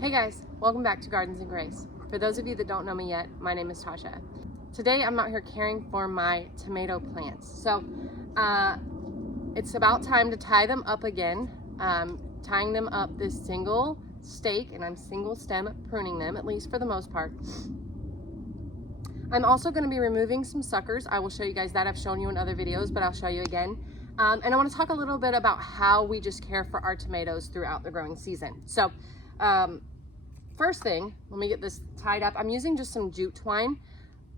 Hey guys, welcome back to Gardens and Grace. For those of you that don't know me yet, my name is Tasha. Today I'm out here caring for my tomato plants. So it's about time to tie them up again. Tying them up this single stake, and I'm single stem pruning them, at least for the most part. I'm also going to be removing some suckers. I will show you guys that. I've shown you in other videos, but I'll show you again. And I want to talk a little bit about how we just care for our tomatoes throughout the growing season. So first thing, let me get this tied up. I'm using just some jute twine.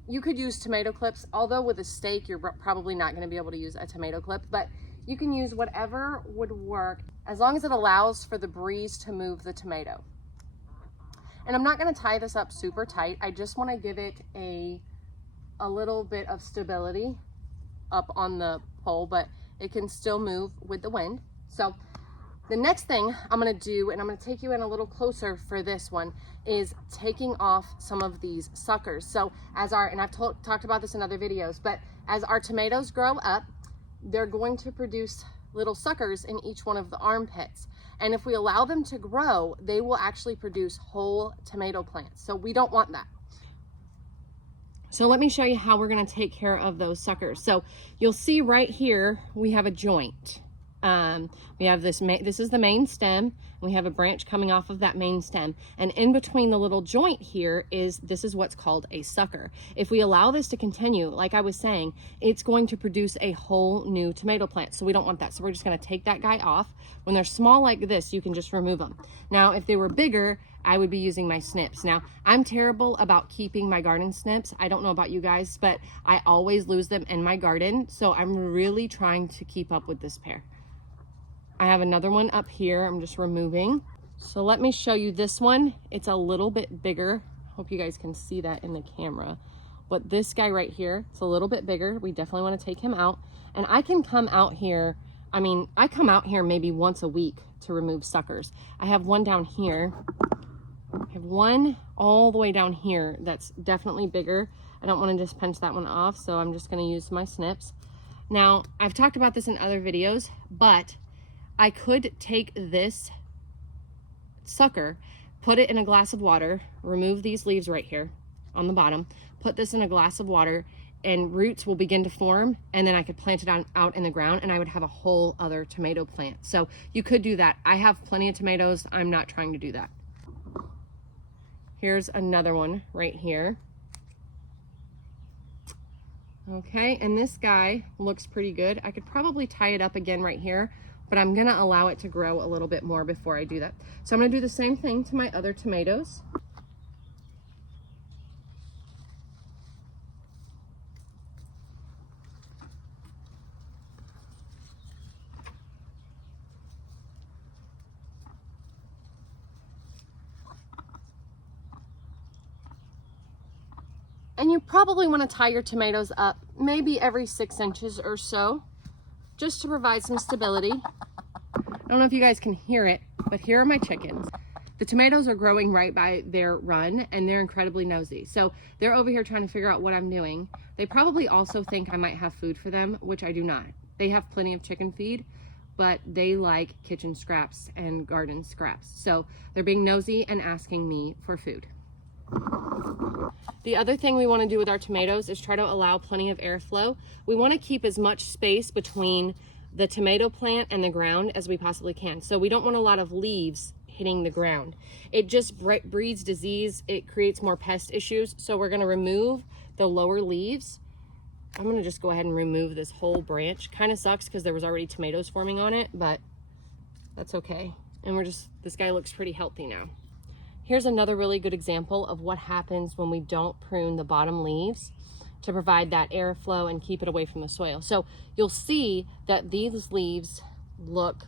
You could use tomato clips, although with a stake, you're probably not going to be able to use a tomato clip, but you can use whatever would work as long as it allows for the breeze to move the tomato. And I'm not going to tie this up super tight. I just want to give it a little bit of stability up on the pole, but it can still move with the wind. So the next thing I'm going to do, and I'm going to take you in a little closer for this one, is taking off some of these suckers. So and I've talked about this in other videos, but as our tomatoes grow up, they're going to produce little suckers in each one of the armpits. And if we allow them to grow, they will actually produce whole tomato plants. So we don't want that. So let me show you how we're going to take care of those suckers. So you'll see right here, we have a joint. We have this is the main stem. We have a branch coming off of that main stem, and in between the little joint here is what's called a sucker. If we allow this to continue, like I was saying, it's going to produce a whole new tomato plant. So we don't want that. So we're just going to take that guy off. When they're small like this, you can just remove them. Now, if they were bigger, I would be using my snips. Now, I'm terrible about keeping my garden snips. I don't know about you guys, but I always lose them in my garden. So I'm really trying to keep up with this pair. I have another one up here I'm just removing. So let me show you this one. It's a little bit bigger. Hope you guys can see that in the camera. But this guy right here, it's a little bit bigger. We definitely want to take him out. And I can come out here, I come out here maybe once a week to remove suckers. I have one down here. I have one all the way down here that's definitely bigger. I don't want to just pinch that one off, so I'm just going to use my snips. Now, I've talked about this in other videos, but I could take this sucker, put it in a glass of water, remove these leaves right here on the bottom, put this in a glass of water, and roots will begin to form, and then I could plant it out in the ground, and I would have a whole other tomato plant. So you could do that. I have plenty of tomatoes. I'm not trying to do that. Here's another one right here. Okay, and this guy looks pretty good. I could probably tie it up again right here, but I'm gonna allow it to grow a little bit more before I do that. So I'm gonna do the same thing to my other tomatoes. And you probably wanna tie your tomatoes up maybe every 6 inches or so, just to provide some stability. I don't know if you guys can hear it, but here are my chickens. The tomatoes are growing right by their run, and they're incredibly nosy. So they're over here trying to figure out what I'm doing. They probably also think I might have food for them, which I do not. They have plenty of chicken feed, but they like kitchen scraps and garden scraps. So they're being nosy and asking me for food. The other thing we want to do with our tomatoes is try to allow plenty of airflow. We want to keep as much space between the tomato plant and the ground as we possibly can. So we don't want a lot of leaves hitting the ground. It just breeds disease. It creates more pest issues. So we're going to remove the lower leaves. I'm going to just go ahead and remove this whole branch. Kind of sucks because there was already tomatoes forming on it, but that's okay. And this guy looks pretty healthy now. Here's another really good example of what happens when we don't prune the bottom leaves to provide that airflow and keep it away from the soil. So you'll see that these leaves look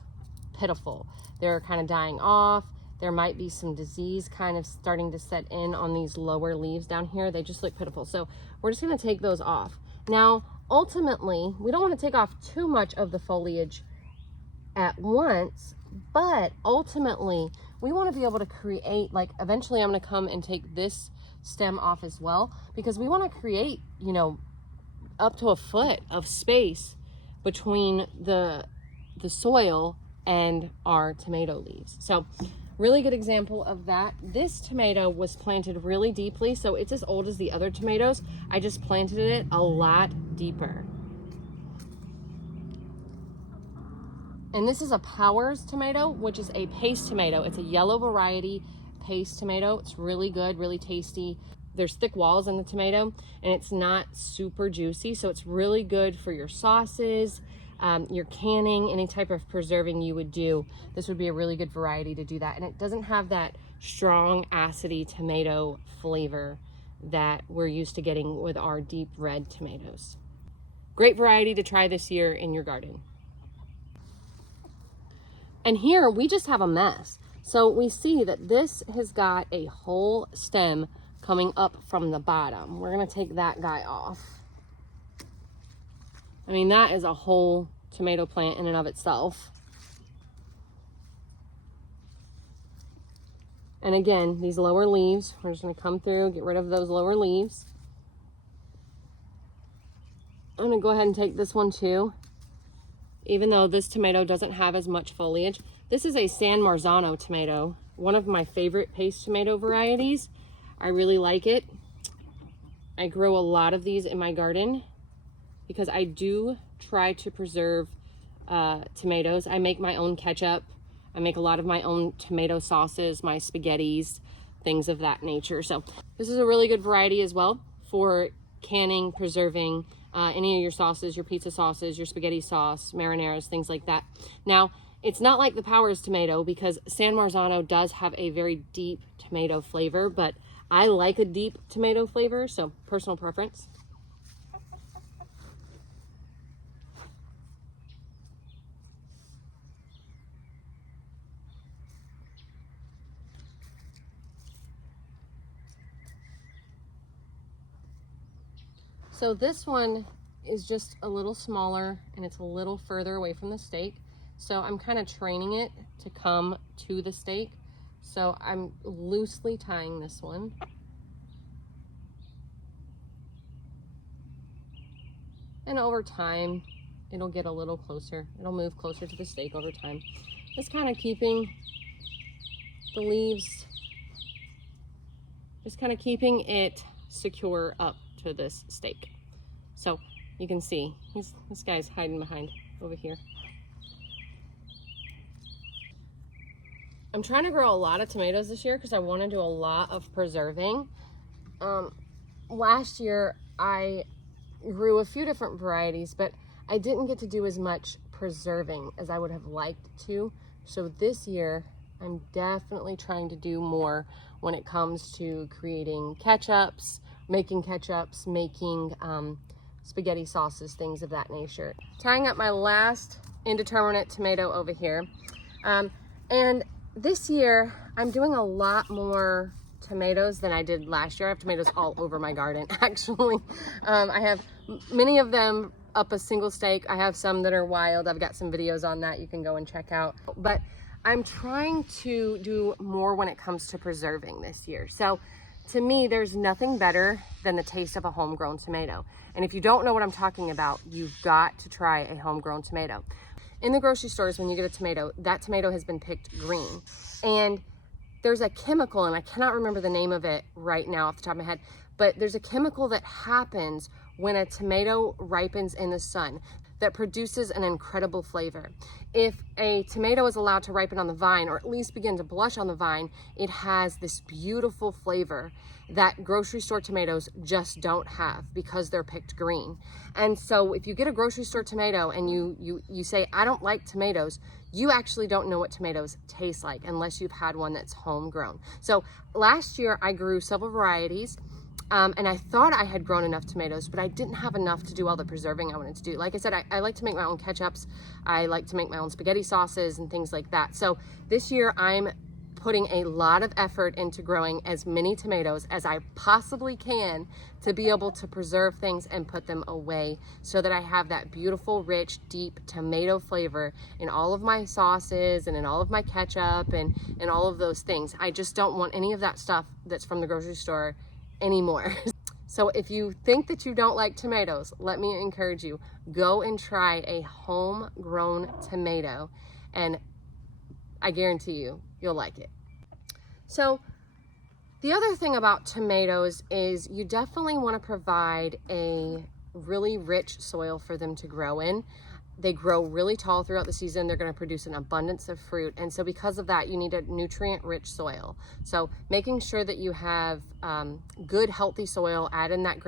pitiful. They're kind of dying off. There might be some disease kind of starting to set in on these lower leaves down here. They just look pitiful. So we're just going to take those off. Now, ultimately, we don't want to take off too much of the foliage at once, but ultimately, we want to be able to create, like, eventually I'm going to come and take this stem off as well, because we want to create, up to a foot of space between the soil and our tomato leaves. So Really good example of that. This tomato was planted really deeply, so it's as old as the other tomatoes. I just planted it a lot deeper. And this is a Powers tomato, which is a paste tomato. It's a yellow variety paste tomato. It's really good, really tasty. There's thick walls in the tomato, and it's not super juicy, so it's really good for your sauces, your canning, any type of preserving you would do. This would be a really good variety to do that. And it doesn't have that strong acidy tomato flavor that we're used to getting with our deep red tomatoes. Great variety to try this year in your garden. And here we just have a mess. So we see that this has got a whole stem coming up from the bottom. We're gonna take that guy off. I mean, that is a whole tomato plant in and of itself. And again, these lower leaves, we're just gonna come through, get rid of those lower leaves. I'm gonna go ahead and take this one too. Even though this tomato doesn't have as much foliage. This is a San Marzano tomato, one of my favorite paste tomato varieties. I really like it. I grow a lot of these in my garden because I do try to preserve tomatoes. I make my own ketchup. I make a lot of my own tomato sauces, my spaghettis, things of that nature. So this is a really good variety as well for canning, preserving any of your sauces, your pizza sauces, your spaghetti sauce, marinaras, things like that. Now, it's not like the Powers tomato because San Marzano does have a very deep tomato flavor, but I like a deep tomato flavor, so personal preference. So this one is just a little smaller and it's a little further away from the stake. So I'm kind of training it to come to the stake. So I'm loosely tying this one. And over time, it'll get a little closer. It'll move closer to the stake over time. Just kind of keeping the leaves, just kind of keeping it secure up to this stake. So you can see this guy's hiding behind over here. I'm trying to grow a lot of tomatoes this year because I want to do a lot of preserving. Last year I grew a few different varieties, but I didn't get to do as much preserving as I would have liked to. So this year I'm definitely trying to do more when it comes to creating ketchups, making spaghetti sauces, things of that nature. Tying up my last indeterminate tomato over here. And this year, I'm doing a lot more tomatoes than I did last year. I have tomatoes all over my garden, actually. I have many of them up a single stake. I have some that are wild. I've got some videos on that you can go and check out. But I'm trying to do more when it comes to preserving this year. So to me, there's nothing better than the taste of a homegrown tomato. And if you don't know what I'm talking about, you've got to try a homegrown tomato. In the grocery stores, when you get a tomato, that tomato has been picked green. And there's a chemical, and I cannot remember the name of it right now off the top of my head, but there's a chemical that happens when a tomato ripens in the sun that produces an incredible flavor. If a tomato is allowed to ripen on the vine, or at least begin to blush on the vine, it has this beautiful flavor that grocery store tomatoes just don't have because they're picked green. And so if you get a grocery store tomato and you say, I don't like tomatoes, you actually don't know what tomatoes taste like unless you've had one that's homegrown. So last year I grew several varieties. And I thought I had grown enough tomatoes, but I didn't have enough to do all the preserving I wanted to do. Like I said, I like to make my own ketchups. I like to make my own spaghetti sauces and things like that. So this year I'm putting a lot of effort into growing as many tomatoes as I possibly can to be able to preserve things and put them away so that I have that beautiful, rich, deep tomato flavor in all of my sauces and in all of my ketchup and all of those things. I just don't want any of that stuff that's from the grocery store anymore. So if you think that you don't like tomatoes, let me encourage you, go and try a homegrown tomato and I guarantee you'll like it. So the other thing about tomatoes is you definitely want to provide a really rich soil for them to grow in. They grow really tall throughout the season. They're going to produce an abundance of fruit. And so because of that, you need a nutrient-rich soil. So making sure that you have good, healthy soil, add in that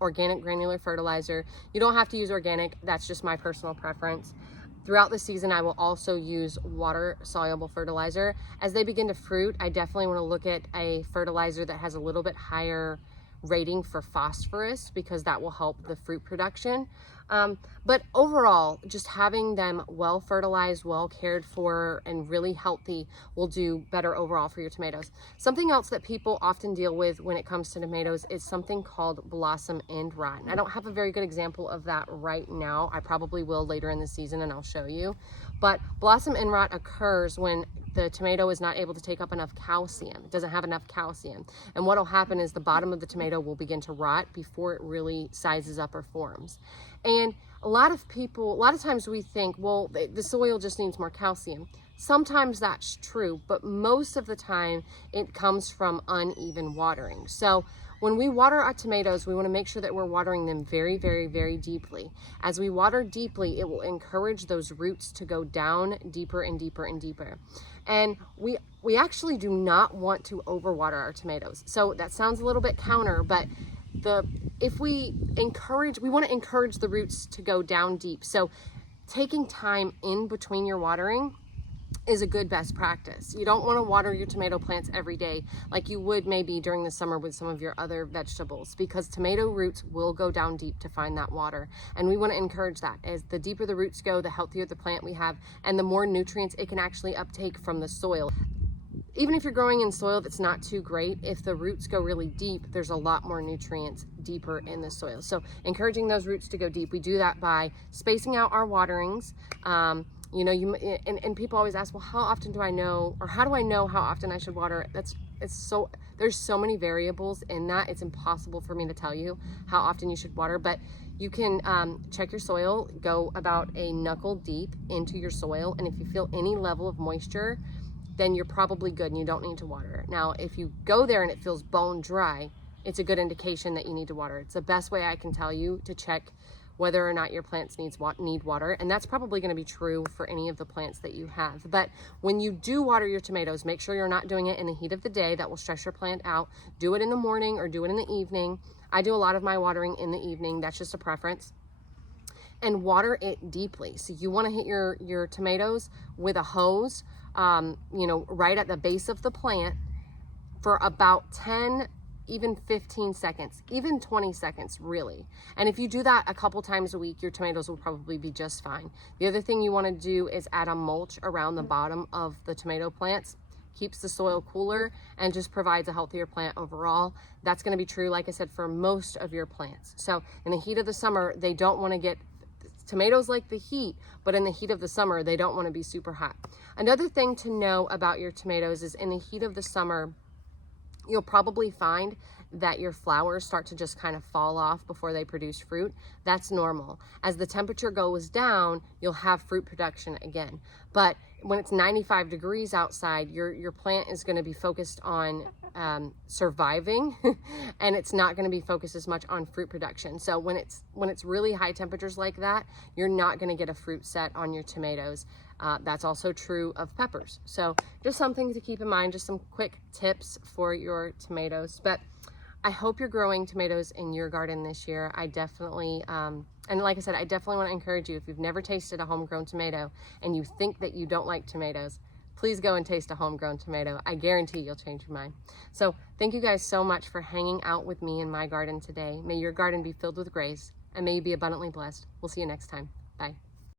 organic granular fertilizer. You don't have to use organic. That's just my personal preference. Throughout the season, I will also use water-soluble fertilizer. As they begin to fruit, I definitely want to look at a fertilizer that has a little bit higher rating for phosphorus, because that will help the fruit production. But overall, just having them well fertilized, well cared for, and really healthy will do better overall for your tomatoes. Something else that people often deal with when it comes to tomatoes is something called blossom end rot. And I don't have a very good example of that right now. I probably will later in the season, and I'll show you. But blossom end rot occurs when the tomato is not able to take up enough calcium. It doesn't have enough calcium. And what will happen is the bottom of the tomato will begin to rot before it really sizes up or forms. And a lot of times we think, well, the soil just needs more calcium. Sometimes that's true, but most of the time it comes from uneven watering. So when we water our tomatoes, we want to make sure that we're watering them very, very, very deeply. As we water deeply, it will encourage those roots to go down deeper and deeper and deeper. And we actually do not want to overwater our tomatoes. So that sounds a little bit counter, but we want to encourage the roots to go down deep. So taking time in between your watering is a good best practice. You don't want to water your tomato plants every day like you would maybe during the summer with some of your other vegetables, because tomato roots will go down deep to find that water. And we want to encourage that. As the deeper the roots go, the healthier the plant we have, and the more nutrients it can actually uptake from the soil. Even if you're growing in soil that's not too great, if the roots go really deep, there's a lot more nutrients deeper in the soil. So encouraging those roots to go deep, we do that by spacing out our waterings. And people always ask, well, how often do I know, or how do I know how often I should water? There's so many variables in that. It's impossible for me to tell you how often you should water, but you can check your soil, go about a knuckle deep into your soil. And if you feel any level of moisture, then you're probably good and you don't need to water. Now, if you go there and it feels bone dry, it's a good indication that you need to water. It's the best way I can tell you to check whether or not your plants need water. And that's probably going to be true for any of the plants that you have. But when you do water your tomatoes, make sure you're not doing it in the heat of the day. That will stress your plant out. Do it in the morning or do it in the evening. I do a lot of my watering in the evening. That's just a preference. And water it deeply. So you want to hit your tomatoes with a hose, right at the base of the plant for about 10, even 15 seconds, even 20 seconds, really. And if you do that a couple times a week, your tomatoes will probably be just fine. The other thing you want to do is add a mulch around the bottom of the tomato plants. Keeps the soil cooler and just provides a healthier plant overall. That's going to be true, like I said, for most of your plants. So in the heat of the summer, they don't want to get tomatoes like the heat, but in the heat of the summer, they don't want to be super hot. Another thing to know about your tomatoes is in the heat of the summer, you'll probably find that your flowers start to just kind of fall off before they produce fruit. That's normal. As the temperature goes down, you'll have fruit production again. But when it's 95 degrees outside, your plant is going to be focused on surviving and it's not going to be focused as much on fruit production. So when it's really high temperatures like that, you're not going to get a fruit set on your tomatoes. That's also true of peppers. So just something to keep in mind, just some quick tips for your tomatoes. But I hope you're growing tomatoes in your garden this year. I definitely, and like I said, I definitely want to encourage you, if you've never tasted a homegrown tomato and you think that you don't like tomatoes, please go and taste a homegrown tomato. I guarantee you'll change your mind. So thank you guys so much for hanging out with me in my garden today. May your garden be filled with grace and may you be abundantly blessed. We'll see you next time. Bye.